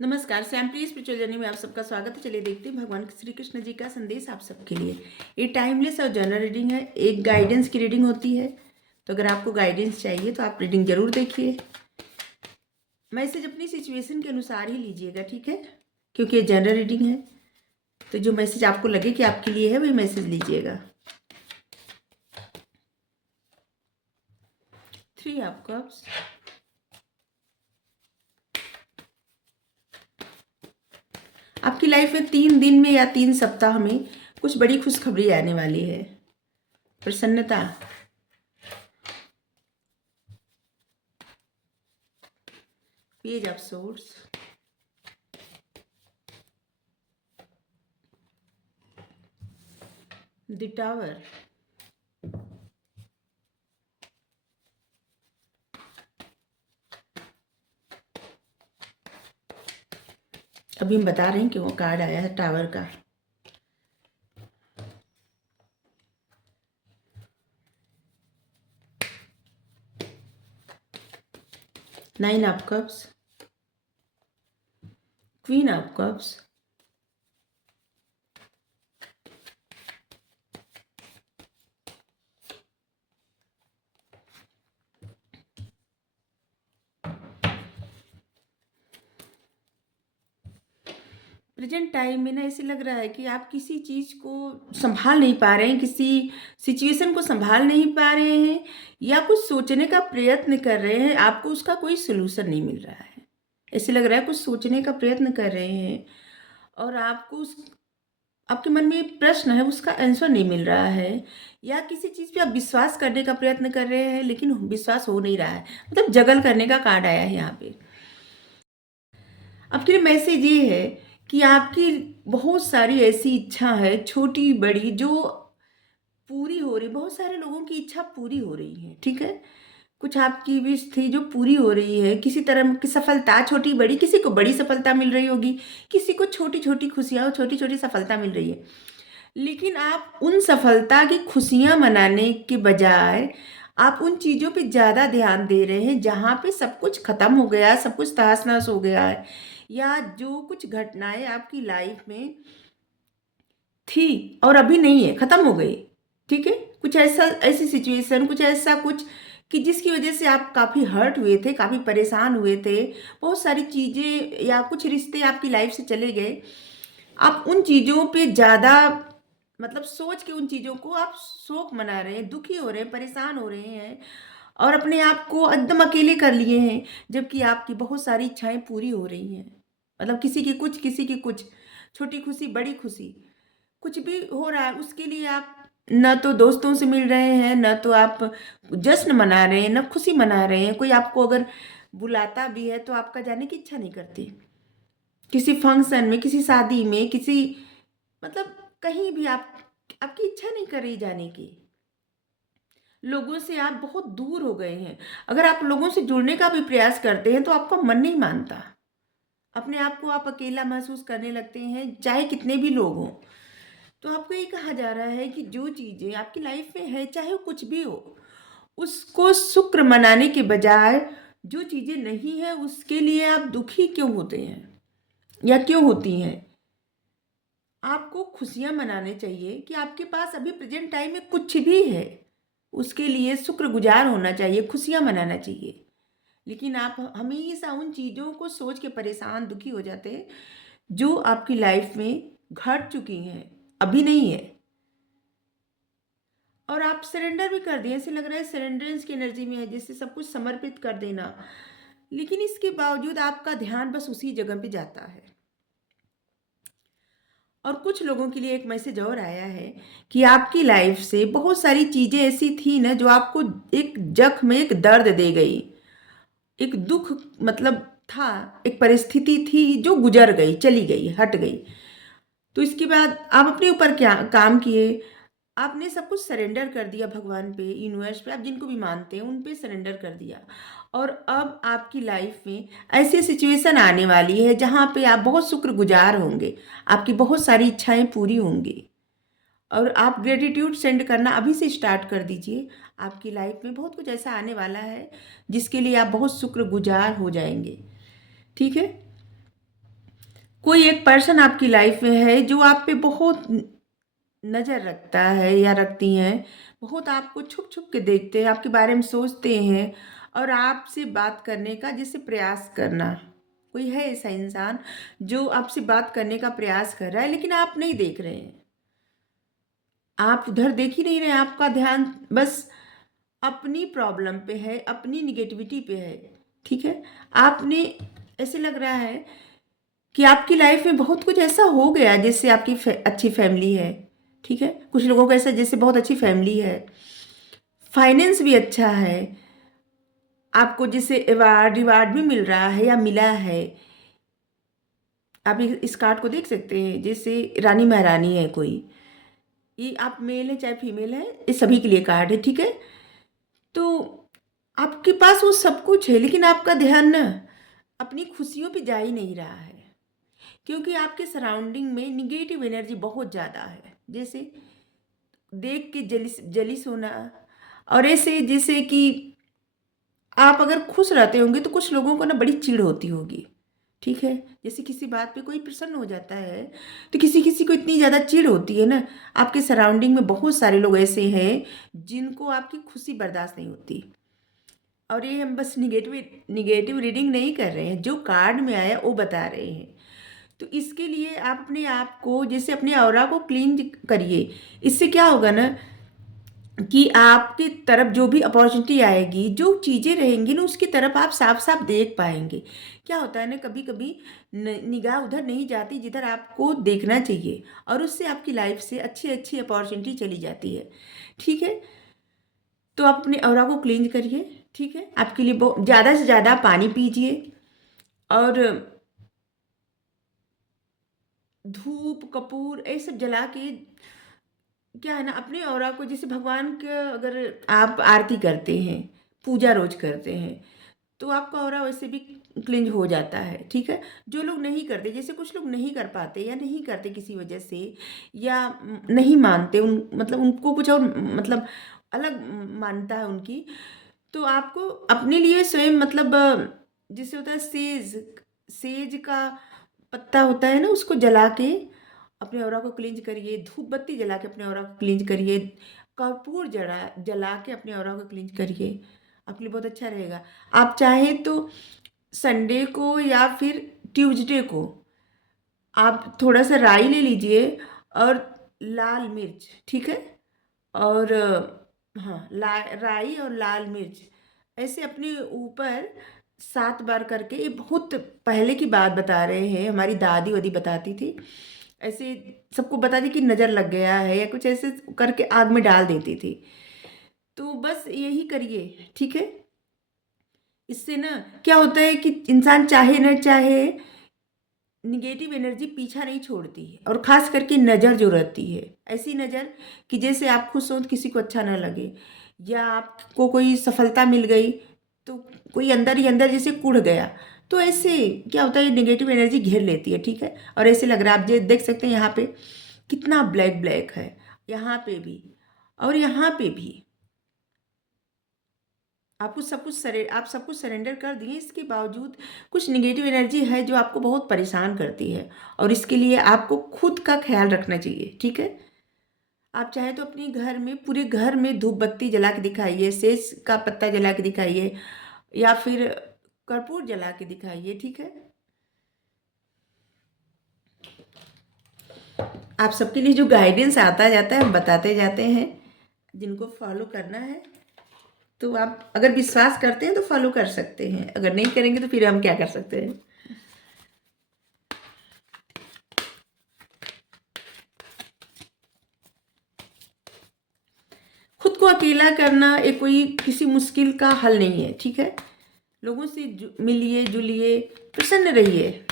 नमस्कार, सैम्पली spiritual journey में आप सबका स्वागत है। चलिए देखते हैं भगवान श्री कृष्ण जी का संदेश आप सबके लिए। ये टाइमलेस और जनरल रीडिंग है, एक गाइडेंस की रीडिंग होती है। तो अगर आपको गाइडेंस चाहिए तो आप रीडिंग जरूर देखिए। मैसेज अपनी सिचुएशन के अनुसार ही लीजिएगा, ठीक है, क्योंकि ये जनरल रीडिंग है। तो जो मैसेज आपको लगे कि आपके लिए है वही मैसेज लीजिएगा। 3 ऑफ कप्स, आपकी लाइफ में 3 दिन में या 3 सप्ताह में कुछ बड़ी खुशखबरी आने वाली है। प्रसन्नता, page of source, the tower, अभी हम बता रहे हैं कि वो कार्ड आया है टावर का। Nine of cups, queen of cups, present time में ना ऐसे लग रहा है कि आप किसी चीज़ को संभाल नहीं पा रहे हैं, किसी सिचुएशन को संभाल नहीं पा रहे हैं, या कुछ सोचने का प्रयत्न कर रहे हैं, आपको उसका कोई सोल्यूशन नहीं मिल रहा है। ऐसे लग रहा है कुछ सोचने का प्रयत्न कर रहे हैं और आपको उस आपके मन में एक प्रश्न है, उसका आंसर नहीं मिल रहा है, या किसी चीज़ पे आप विश्वास करने का प्रयत्न कर रहे हैं लेकिन विश्वास हो नहीं रहा है। मतलब जगल करने का कार्ड आया है यहाँ पे। आपके लिए मैसेज ये है कि आपकी बहुत सारी ऐसी इच्छा है, छोटी बड़ी, जो पूरी हो रही। बहुत सारे लोगों की इच्छा पूरी हो रही है, ठीक है। कुछ आपकी विश थी जो पूरी हो रही है, किसी तरह की सफलता, छोटी बड़ी, किसी को बड़ी सफलता मिल रही होगी, किसी को छोटी छोटी खुशियाँ और छोटी छोटी सफलता मिल रही है। लेकिन आप उन सफलता की खुशियाँ मनाने के बजाय आप उन चीज़ों पे ज़्यादा ध्यान दे रहे हैं जहाँ पे सब कुछ ख़त्म हो गया, सब कुछ तहस-नहस हो गया है, या जो कुछ घटनाएँ आपकी लाइफ में थी और अभी नहीं है, ख़त्म हो गई, ठीक है। कुछ ऐसा, ऐसी सिचुएशन, कुछ ऐसा कुछ कि जिसकी वजह से आप काफ़ी हर्ट हुए थे, काफ़ी परेशान हुए थे, बहुत सारी चीज़ें या कुछ रिश्ते आपकी लाइफ से चले गए। आप उन चीज़ों पे ज़्यादा मतलब सोच के उन चीज़ों को आप शोक मना रहे हैं, दुखी हो रहे हैं, परेशान हो रहे हैं और अपने आप को एकदम अकेले कर लिए हैं, जबकि आपकी बहुत सारी इच्छाएँ पूरी हो रही हैं। मतलब किसी की कुछ, किसी की कुछ, छोटी खुशी, बड़ी खुशी, कुछ भी हो रहा है, उसके लिए आप ना तो दोस्तों से मिल रहे हैं, ना तो आप जश्न मना रहे हैं, ना खुशी मना रहे हैं। कोई आपको अगर बुलाता भी है तो आपका जाने की इच्छा नहीं करती। किसी फंक्शन में, किसी शादी में, किसी मतलब कहीं भी आपकी इच्छा नहीं कर रही जाने की। लोगों से आप बहुत दूर हो गए हैं। अगर आप लोगों से जुड़ने का भी प्रयास करते हैं तो आपका मन नहीं मानता। अपने आप को आप अकेला महसूस करने लगते हैं, चाहे कितने भी लोग हों। तो आपको ये कहा जा रहा है कि जो चीज़ें आपकी लाइफ में है, चाहे वो कुछ भी हो, उसको शुक्र मनाने के बजाय जो चीज़ें नहीं है उसके लिए आप दुखी क्यों होते हैं या क्यों होती हैं। आपको खुशियाँ मनाने चाहिए कि आपके पास अभी प्रेजेंट टाइम में कुछ भी है, उसके लिए शुक्रगुजार होना चाहिए, खुशियाँ मनाना चाहिए। लेकिन आप हमेशा उन चीज़ों को सोच के परेशान, दुखी हो जाते हैं जो आपकी लाइफ में घट चुकी हैं, अभी नहीं है। और आप सरेंडर भी कर दिए, ऐसे लग रहा है सरेंडरेंस की एनर्जी में है, जैसे सब कुछ समर्पित कर देना। लेकिन इसके बावजूद आपका ध्यान बस उसी जगह पे जाता है। और कुछ लोगों के लिए एक मैसेज और आया है कि आपकी लाइफ से बहुत सारी चीज़ें ऐसी थी ना जो आपको एक जख्म, एक दर्द दे गई, एक दुख, मतलब था, एक परिस्थिति थी जो गुजर गई, चली गई, हट गई। तो इसके बाद आप अपने ऊपर क्या काम किए, आपने सब कुछ सरेंडर कर दिया भगवान पे, यूनिवर्स पे, आप जिनको भी मानते हैं उन पे सरेंडर कर दिया। और अब आपकी लाइफ में ऐसी सिचुएशन आने वाली है जहाँ पे आप बहुत शुक्रगुजार होंगे, आपकी बहुत सारी इच्छाएं पूरी होंगी। और आप ग्रेटिट्यूड सेंड करना अभी से स्टार्ट कर दीजिए। आपकी लाइफ में बहुत कुछ ऐसा आने वाला है जिसके लिए आप बहुत शुक्रगुजार हो जाएंगे, ठीक है। कोई एक पर्सन आपकी लाइफ में है जो आप पे बहुत नज़र रखता है या रखती हैं, बहुत आपको छुप-छुप के देखते हैं, आपके बारे में सोचते हैं और आपसे बात करने का जैसे प्रयास करना। कोई है ऐसा इंसान जो आपसे बात करने का प्रयास कर रहा है लेकिन आप नहीं देख रहे हैं। आप उधर देख ही नहीं रहे हैं, आपका ध्यान बस अपनी प्रॉब्लम पे है, अपनी नेगेटिविटी पे है, ठीक है? आपने ऐसे लग रहा है कि आपकी लाइफ में बहुत कुछ ऐसा हो गया जैसे आपकी अच्छी फैमिली है, ठीक है? कुछ लोगों को ऐसा जैसे बहुत अच्छी फैमिली है, फाइनेंस भी अच्छा है, आपको जैसे अवार्ड रिवार्ड भी मिल रहा है या मिला है। आप इस कार्ड को देख सकते हैं, जैसे रानी महारानी है कोई, ये आप मेल है चाहे फीमेल है, ये सभी के लिए कार्ड है, ठीक है? तो आपके पास वो सब कुछ है लेकिन आपका ध्यान ना अपनी खुशियों पे जा ही नहीं रहा है, क्योंकि आपके सराउंडिंग में निगेटिव एनर्जी बहुत ज़्यादा है। जैसे देख के जलिस होना, और ऐसे जैसे कि आप अगर खुश रहते होंगे तो कुछ लोगों को ना बड़ी चिढ़ होती होगी, ठीक है? जैसे किसी बात पे कोई प्रसन्न हो जाता है तो किसी किसी को इतनी ज़्यादा चिढ़ होती है ना। आपके सराउंडिंग में बहुत सारे लोग ऐसे हैं जिनको आपकी खुशी बर्दाश्त नहीं होती। और ये हम बस निगेटिव रीडिंग नहीं कर रहे हैं, जो कार्ड में आया वो बता रहे हैं। तो इसके लिए आप अपने आप को जैसे अपने ऑरा को क्लीन करिए। इससे क्या होगा ना कि आपकी तरफ जो भी अपॉर्चुनिटी आएगी, जो चीज़ें रहेंगी ना उसकी तरफ आप साफ-साफ देख पाएँगे। क्या होता है ना कभी-कभी न निगाह उधर नहीं जाती जिधर आपको देखना चाहिए, और उससे आपकी लाइफ से अच्छी-अच्छी अपॉर्चुनिटी चली जाती है। ठीक है? तो आप अपने ऑरा को क्लीन करिए, ठीक है? आपके लिए ज़्यादा से ज़्यादा पानी पीजिए, और धूप, कपूर ये सब जला के क्या है ना अपने ऑरा को, जैसे भगवान का अगर आप आरती करते हैं, पूजा रोज़ करते हैं, तो आपका ऑरा वैसे भी क्लींज हो जाता है, ठीक है? जो लोग नहीं करते, जैसे कुछ लोग नहीं कर पाते या नहीं करते किसी वजह से, या नहीं मानते, उन मतलब उनको कुछ और मतलब अलग मान्यता है उनकी, तो आपको अपने लिए स्वयं मतलब जैसे होता है सेज, सेज का पत्ता होता है ना, उसको जला के अपने ऑरा को क्लींज करिए, धूप बत्ती जला के अपने ऑरा को क्लींज करिए, कपूर जला जला के अपने ऑरा को क्लींज करिए, आपके लिए बहुत अच्छा रहेगा। आप चाहें तो संडे को या फिर ट्यूसडे को आप थोड़ा-सा राई ले लीजिए और लाल मिर्च, ठीक है? और हाँ, ला राई और लाल मिर्च ऐसे अपने ऊपर 7 बार करके, ये बहुत पहले की बात बता रहे हैं, हमारी दादी-वादी बताती थी। ऐसे सबको बताती कि नज़र लग गया है या कुछ ऐसे करके आग में डाल देती थी। तो बस यही करिए, ठीक है? इससे ना क्या होता है कि इंसान चाहे ना चाहे नेगेटिव एनर्जी पीछा नहीं छोड़ती है, और ख़ास करके नज़र जो रहती है, ऐसी नज़र कि जैसे आप खुश हों तो किसी को अच्छा ना लगे, या आपको कोई सफलता मिल गई तो कोई अंदर ही अंदर जैसे कुढ़ गया, तो ऐसे क्या होता है नेगेटिव एनर्जी घेर लेती है, ठीक है? और ऐसे लग रहा है, आप जे देख सकते हैं यहाँ पे कितना ब्लैक ब्लैक है, यहाँ पे भी और यहाँ पे भी। आपको सब कुछ आप सब कुछ सरेंडर कर दिए, इसके बावजूद कुछ नेगेटिव एनर्जी है जो आपको बहुत परेशान करती है, और इसके लिए आपको खुद का ख्याल रखना चाहिए, ठीक है? आप चाहे तो अपने घर में, पूरे घर में धूप बत्ती जला के दिखाइए, सेज का पत्ता जला के दिखाइए, या फिर कर्पूर जला के दिखाइए, ठीक है? आप सबके लिए जो गाइडेंस आता जाता है हम बताते जाते हैं, जिनको फॉलो करना है तो आप अगर विश्वास करते हैं तो फॉलो कर सकते हैं, अगर नहीं करेंगे तो फिर हम क्या कर सकते हैं। खुद को अकेला करना ये कोई किसी मुश्किल का हल नहीं है, ठीक है? लोगों से मिलिए जुलिए, प्रसन्न रहिए।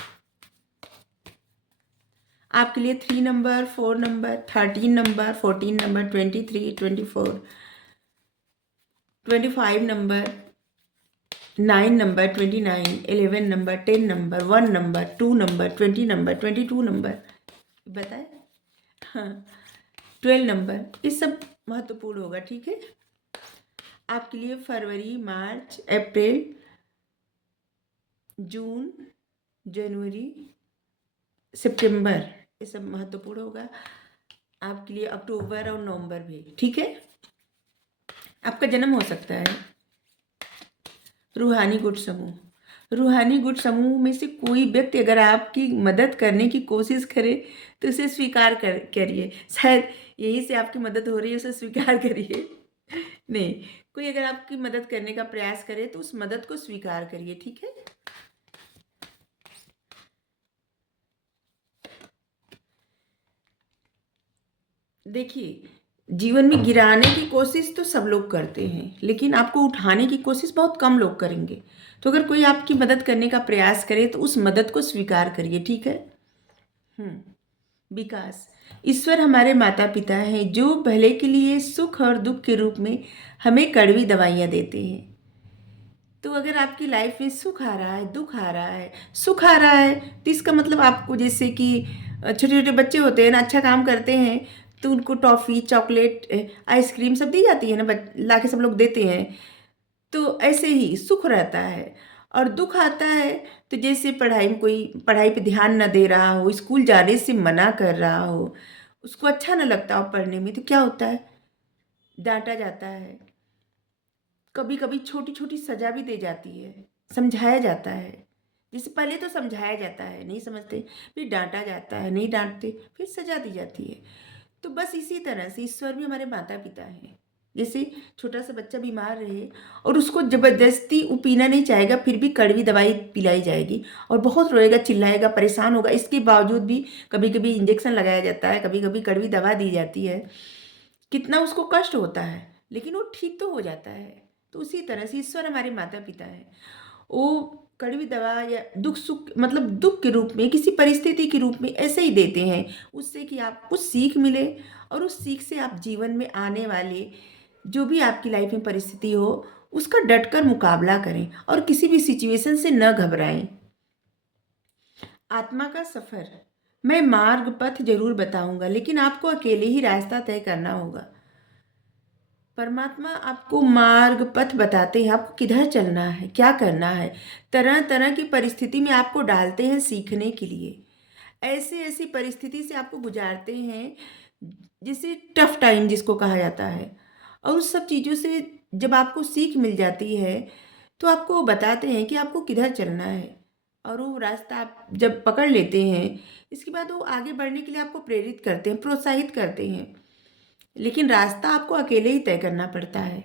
आपके लिए 3 number, 4 number, 13 number, 14 number, 23, 24, 25 number, 9 number, 29, 11 number, 10 number, 1 number, 2 number, 20 number, 22 number, बताए? हाँ, 12 नंबर, ये सब महत्वपूर्ण होगा, ठीक है? आपके लिए फरवरी, मार्च, अप्रैल, जून, जनवरी, सितंबर, ये सब महत्वपूर्ण होगा आपके लिए। अक्टूबर और नवंबर भी, ठीक है। आपका जन्म हो सकता है। रूहानी गुट समूह, रूहानी गुट समूह में से कोई व्यक्ति अगर आपकी मदद करने की कोशिश करे तो उसे स्वीकार करिए। शायद यही से आपकी मदद हो रही है, उसे स्वीकार करिए। नहीं, कोई अगर आपकी मदद करने का प्रयास करे तो उस मदद को स्वीकार करिए, ठीक है। देखिए, जीवन में गिराने की कोशिश तो सब लोग करते हैं, लेकिन आपको उठाने की कोशिश बहुत कम लोग करेंगे। तो अगर कोई आपकी मदद करने का प्रयास करे तो उस मदद को स्वीकार करिए, ठीक है। विकास, ईश्वर हमारे माता पिता हैं जो भले के लिए सुख और दुख के रूप में हमें कड़वी दवाइयाँ देते हैं। तो अगर आपकी लाइफ में सुख आ रहा है, दुख आ रहा है, सुख आ रहा है तो इसका मतलब आपको, जैसे कि छोटे छोटे बच्चे होते हैं ना, अच्छा काम करते हैं तो उनको टॉफ़ी, चॉकलेट, आइसक्रीम सब दी जाती है ना, ला के सब लोग देते हैं। तो ऐसे ही सुख रहता है। और दुख आता है तो जैसे पढ़ाई में कोई पढ़ाई पे ध्यान न दे रहा हो, स्कूल जाने से मना कर रहा हो, उसको अच्छा न लगता हो पढ़ने में, तो क्या होता है, डांटा जाता है। कभी कभी छोटी छोटी सजा भी दे जाती है, समझाया जाता है। जैसे पहले तो समझाया जाता है, नहीं समझते, फिर डांटा जाता है, नहीं डांटते, फिर सजा दी जाती है। तो बस इसी तरह से ईश्वर भी हमारे माता पिता हैं। जैसे छोटा सा बच्चा बीमार रहे और उसको ज़बरदस्ती वो पीना नहीं चाहेगा, फिर भी कड़वी दवाई पिलाई जाएगी और बहुत रोएगा, चिल्लाएगा, परेशान होगा, इसके बावजूद भी कभी कभी इंजेक्शन लगाया जाता है, कभी कभी कड़वी दवा दी जाती है, कितना उसको कष्ट होता है, लेकिन वो ठीक तो हो जाता है। तो उसी तरह से ईश्वर हमारे माता पिता हैं। वो कड़वी दवा या दुख सुख, मतलब दुख के रूप में, किसी परिस्थिति के रूप में ऐसे ही देते हैं, उससे कि आपको सीख मिले और उस सीख से आप जीवन में आने वाले जो भी आपकी लाइफ में परिस्थिति हो उसका डटकर मुकाबला करें और किसी भी सिचुएशन से न घबराएं। आत्मा का सफर, मैं मार्ग पथ जरूर बताऊंगा, लेकिन आपको अकेले ही रास्ता तय करना होगा। परमात्मा आपको मार्ग पथ बताते हैं, आपको किधर चलना है, क्या करना है। तरह तरह की परिस्थिति में आपको डालते हैं सीखने के लिए। ऐसी ऐसी परिस्थिति से आपको गुजारते हैं, जिसे टफ टाइम जिसको कहा जाता है। और उस सब चीज़ों से जब आपको सीख मिल जाती है तो आपको वो बताते हैं कि आपको किधर चलना है। और वो रास्ता आप जब पकड़ लेते हैं, इसके बाद वो आगे बढ़ने के लिए आपको प्रेरित करते हैं, प्रोत्साहित करते हैं। लेकिन रास्ता आपको अकेले ही तय करना पड़ता है,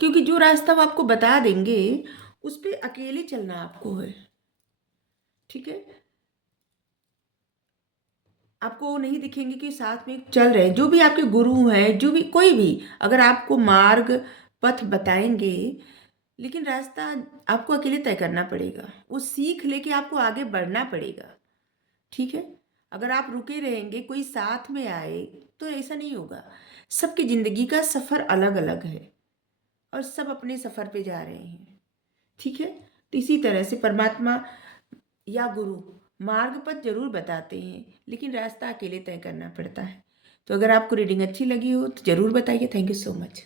क्योंकि जो रास्ता वो आपको बता देंगे उस पर अकेले चलना आपको है, ठीक है। आपको वो नहीं दिखेंगे कि साथ में चल रहे हैं, जो भी आपके गुरु हैं, जो भी कोई भी अगर आपको मार्ग पथ बताएंगे, लेकिन रास्ता आपको अकेले तय करना पड़ेगा। वो सीख लेके आपको आगे बढ़ना पड़ेगा, ठीक है। अगर आप रुके रहेंगे, कोई साथ में आए, तो ऐसा नहीं होगा। सबकी ज़िंदगी का सफ़र अलग अलग है और सब अपने सफ़र पे जा रहे हैं, ठीक है। तो इसी तरह से परमात्मा या गुरु मार्ग पथ जरूर बताते हैं, लेकिन रास्ता अकेले तय करना पड़ता है। तो अगर आपको रीडिंग अच्छी लगी हो तो ज़रूर बताइए। Thank you so much.